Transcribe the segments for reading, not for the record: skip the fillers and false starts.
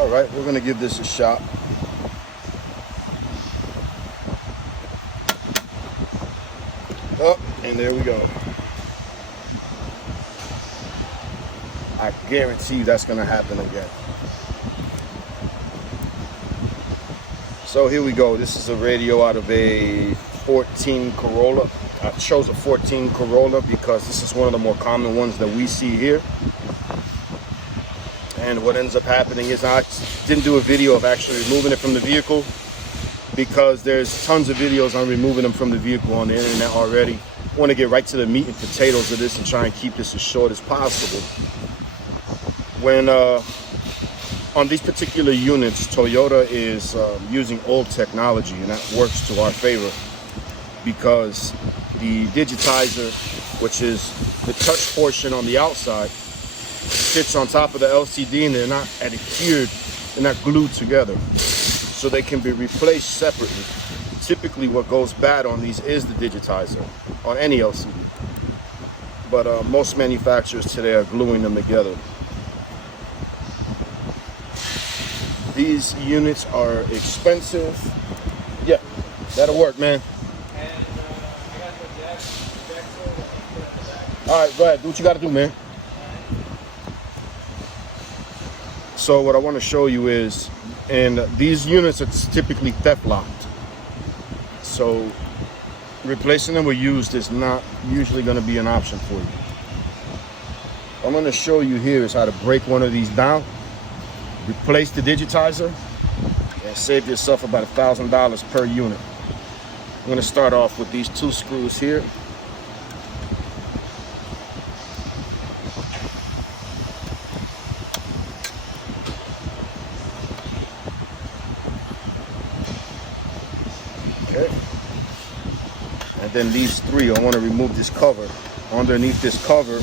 All right, we're gonna give this a shot. Oh, and there we go. I guarantee that's gonna happen again. So here we go. This is a radio out of a 14 Corolla. I chose a 14 Corolla because this is one of the more common ones that we see here. And what ends up happening is I didn't do a video of actually removing it from the vehicle because there's tons of videos on removing them from the vehicle on the internet already. I want to get right to the meat and potatoes of this and try and keep this as short as possible. When on these particular units, Toyota is using old technology, and that works to our favor because the digitizer, which is the touch portion on the outside, sits on top of the LCD, and they're not adhered, they're not glued together, so they can be replaced separately. Typically what goes bad on these is the digitizer on any LCD, but most manufacturers today are gluing them together. These units are expensive. Yeah, that'll work, man. All right, go ahead, do what you got to do, man. So what I want to show you is, and these units are typically theft locked. So replacing them with used is not usually going to be an option for you. What I'm going to show you here is how to break one of these down, replace the digitizer, and save yourself about $1,000 per unit. I'm going to start off with these two screws here. Okay. And then these three, I want to remove this cover. Underneath this cover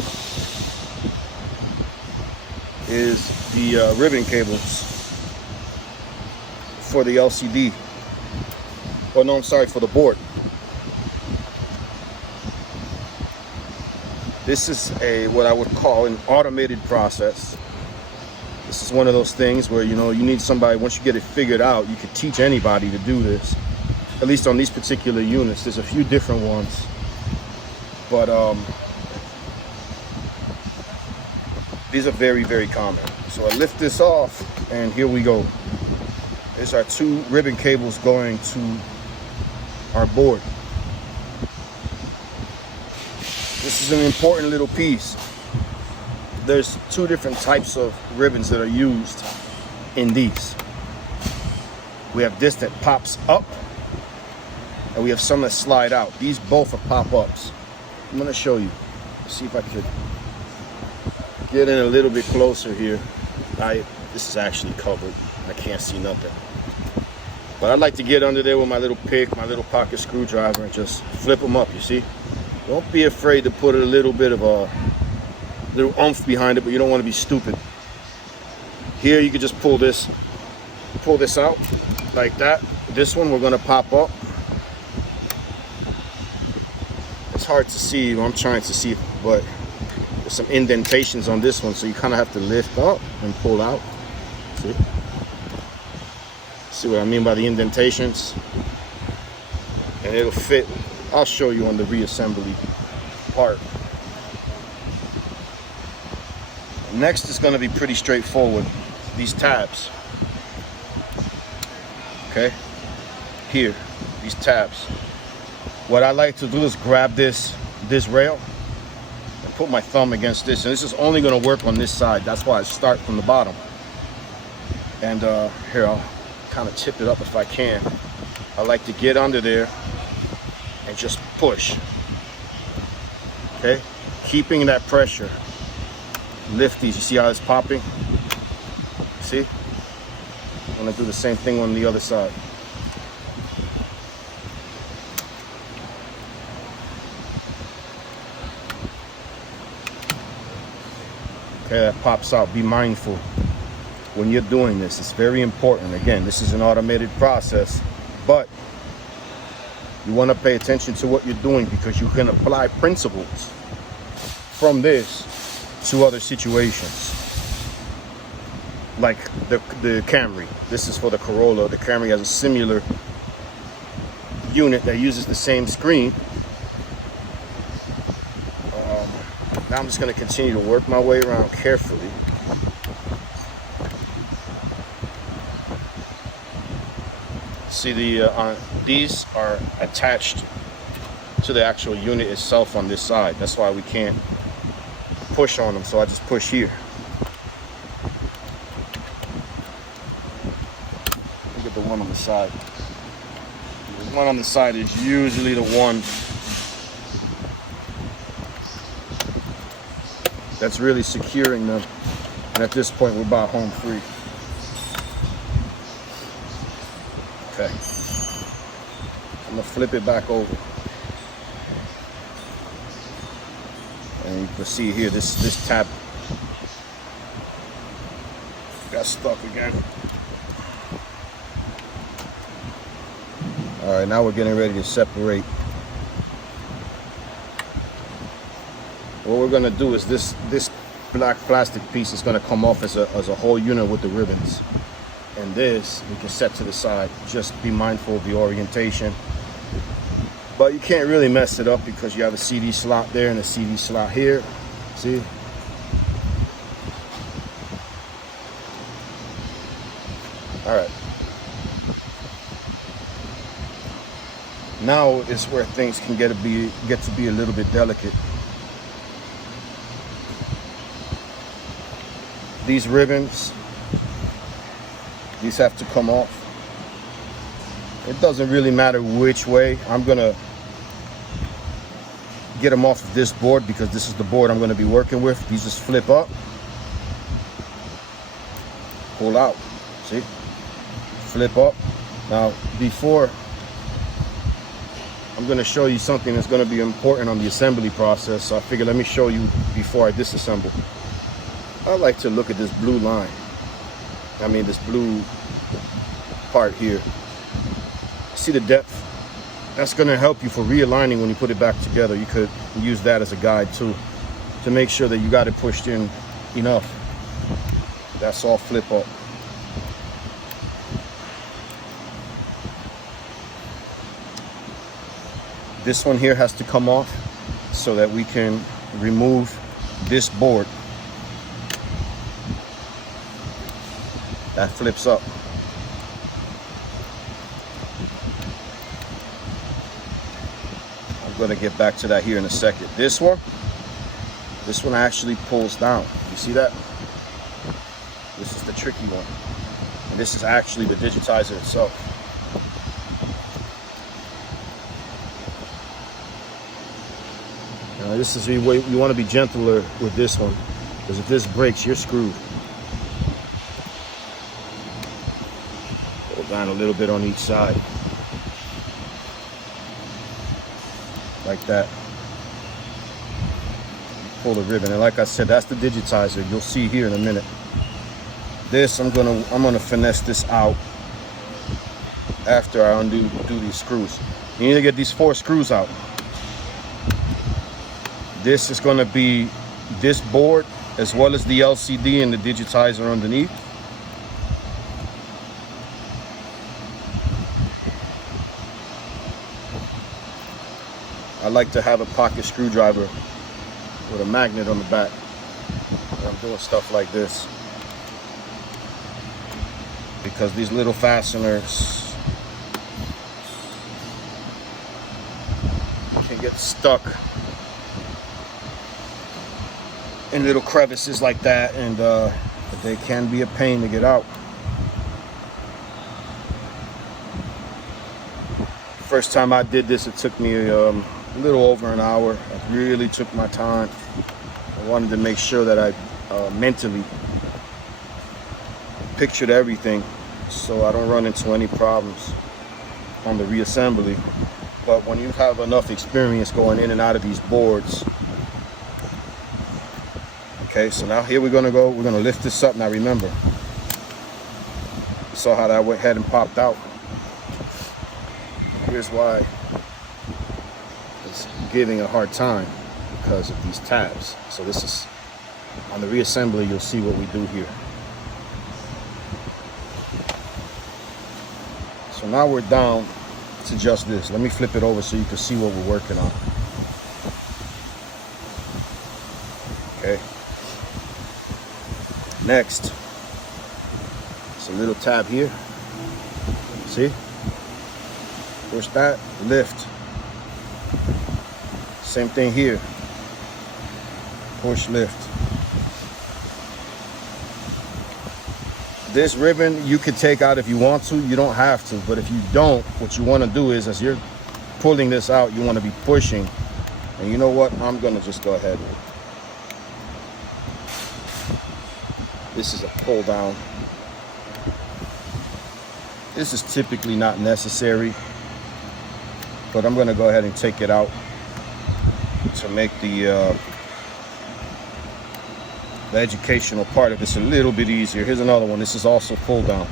is the ribbon cables for the LCD. Oh no, I'm sorry, for the board. This is what I would call an automated process. This is one of those things where, you know, you need somebody, once you get it figured out, you could teach anybody to do this. At least on these particular units. There's a few different ones, but these are very, very common. So I lift this off, and here we go. There's our two ribbon cables going to our board. This is an important little piece. There's two different types of ribbons that are used in these. We have this that pops up, and we have some that slide out. These both are pop-ups. I'm gonna show you. Let's see if I could get in a little bit closer here. This is actually covered. I can't see nothing. But I'd like to get under there with my little pick, my little pocket screwdriver, and just flip them up, you see? Don't be afraid to put a little bit of a little oomph behind it, but you don't want to be stupid. Here you can just pull this out like that. This one we're gonna pop up. It's hard to see, I'm trying to see, but there's some indentations on this one, so you kind of have to lift up and pull out. See what I mean by the indentations? And it'll fit. I'll show you on the reassembly part. Next is going to be pretty straightforward. These tabs. Okay? Here, these tabs. What I like to do is grab this rail and put my thumb against this, and this is only going to work on this side. That's why I start from the bottom. And here, I'll kind of tip it up if I can. I like to get under there and just push. Okay, keeping that pressure. Lift these. You see how it's popping? See? I'm going to do the same thing on the other side. Okay, that pops out. Be mindful when you're doing this. It's very important. Again, this is an automated process, but you want to pay attention to what you're doing because you can apply principles from this to other situations. like the Camry. This is for the Corolla. The Camry has a similar unit that uses the same screen. Now I'm just going to continue to work my way around carefully. See, these are attached to the actual unit itself on this side. That's why we can't push on them, so I just push here. Look at the one on the side. The one on the side is usually the one that's really securing them. And at this point, we're about home free. Okay. I'm gonna flip it back over. And you can see here, this tab got stuck again. All right, now we're getting ready to separate. What we're gonna do is this black plastic piece is gonna come off as a whole unit with the ribbons. And this we can set to the side. Just be mindful of the orientation. But you can't really mess it up because you have a CD slot there and a CD slot here. See? All right. Now is where things can get to be a little bit delicate. These ribbons, these have to come off. It doesn't really matter which way. I'm gonna get them off of this board because this is the board I'm gonna be working with. These just flip up, pull out, see? Flip up. Now, before, I'm gonna show you something that's gonna be important on the assembly process. So I figured let me show you before I disassemble. I like to look at this blue line. I mean, this blue part here. See the depth? That's going to help you for realigning when you put it back together. You could use that as a guide too, to make sure that you got it pushed in enough. That's all flip up. This one here has to come off so that we can remove this board that flips up. I'm going to get back to that here in a second. This one actually pulls down. You see that? This is the tricky one. And this is actually the digitizer itself. Now this is where you want to be gentler with this one, because if this breaks, you're screwed. Down a little bit on each side, like that. Pull the ribbon, and like I said, that's the digitizer. You'll see here in a minute. This I'm gonna finesse this out after I do these screws. You need to get these 4 screws out. This is gonna be this board as well as the LCD and the digitizer underneath. I like to have a pocket screwdriver with a magnet on the back when I'm doing stuff like this, because these little fasteners can get stuck in little crevices like that, and they can be a pain to get out. First time I did this, it took me a little over an hour. I really took my time. I wanted to make sure that I mentally pictured everything so I don't run into any problems on the reassembly. But when you have enough experience going in and out of these boards. Okay, so now here we're gonna lift this up. Now remember, you saw how that went ahead and popped out. Here's why it's giving a hard time, because of these tabs. So this is on the reassembly. You'll see what we do here. So now we're down to just this. Let me flip it over so you can see what we're working on. Okay. Next, it's a little tab here. See? Push that, lift. Same thing here. Push, lift. This ribbon you could take out if you want to. You don't have to, but if you don't, what you want to do is, as you're pulling this out, you want to be pushing. And you know what? I'm gonna just go ahead. This is a pull down. This is typically not necessary, but I'm gonna go ahead and take it out to make the educational part of this a little bit easier. Here's another one. This is also pull down.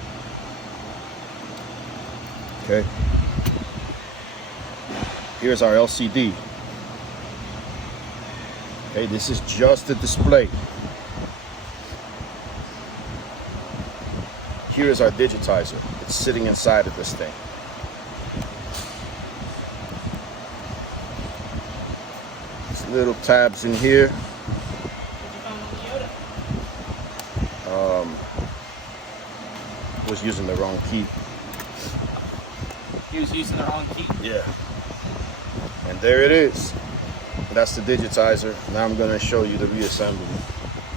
Okay. Here's our LCD. Okay, this is just a display. Here is our digitizer. It's sitting inside of this thing. There's little tabs in here. Was using the wrong key. He was using the wrong key? Yeah. And there it is. That's the digitizer. Now I'm going to show you the reassembly.